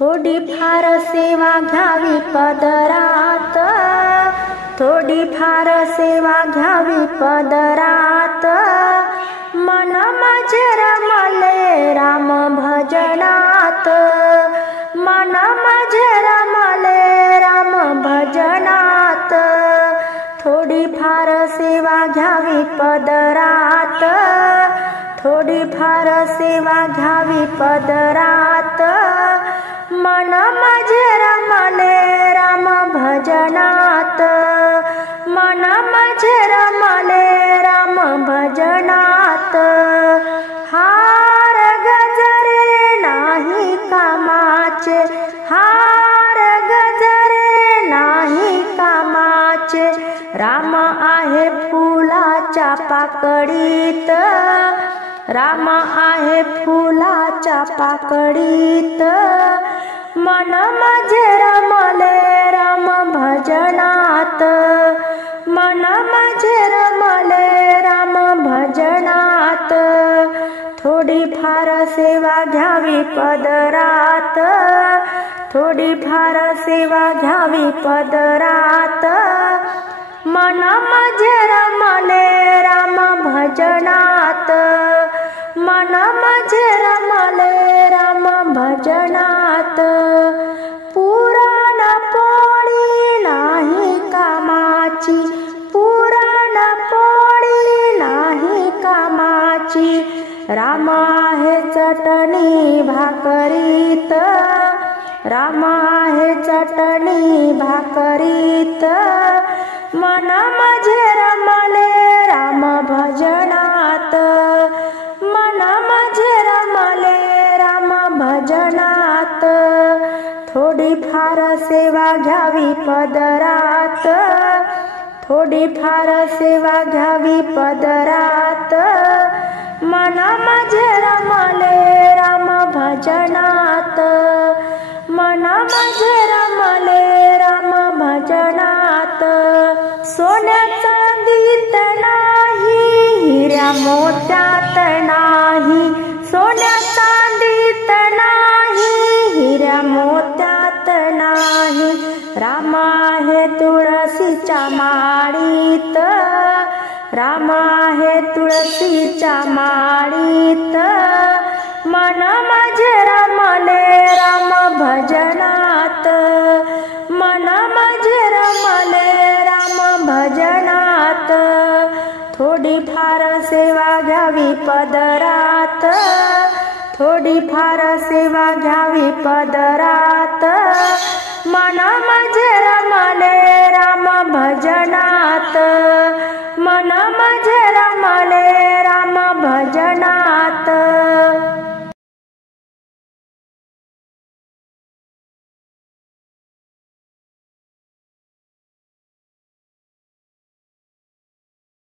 थोडी फार सेवा घ्यावी पदरात, थोडी फार सेवा घ्यावी पदरात, मन माझे रमले राम भजनात, मन माझे रमले राम भजनात, थोडी फार सेवा घ्यावी पदरात, थोडी फार सेवा घ्यावी पदरात, मन माझे रमले राम भजनात, मन माझे रमले राम भजनात, हार गजरे नाही कामाचे, हार गजरे नाही कामाचे, राम आहे फुलाच्या पाकळीत, राम आहे फुलाच्या पाकळीत, मन माझे रमले राम भजनात, मन माझे रमले राम भजनात, थोडी फार सेवा घ्यावी पदरात, थोडी फार सेवा घ्यावी पदरात, मन माझे रमले राम भजनात, मन माझे रमले राम भजनात, पुराण पोळी नाही कामाची, पुराण पोळी नाही कामाची, राम आहे चटणी भाकरीत, राम आहे चटणी भाकरीत, मन माझे रमले राम भजनात, मन माझे रमले राम भजनात, थोडी फार सेवा घ्यावी पदरात, थोडी फार सेवा घ्यावी पदरात, मन माझे रमले राम भजनात, मन माझे रमले राम भजनात, सोन्या चांदीत नाही, हिऱ्या मोत्यात नाही, सोन्या चांदीत नाही, हिऱ्या मोत्यात नाही, राम आहे तुळशीच्या माळीत, राम आहे तुळशीच्या माळीत, मन माझे रमले राम भजनात, मन माझे रमले राम भजनात, थोडी फार सेवा घ्यावी पदरात, थोडी फार सेवा घ्यावी पदरात, मन माझे रमले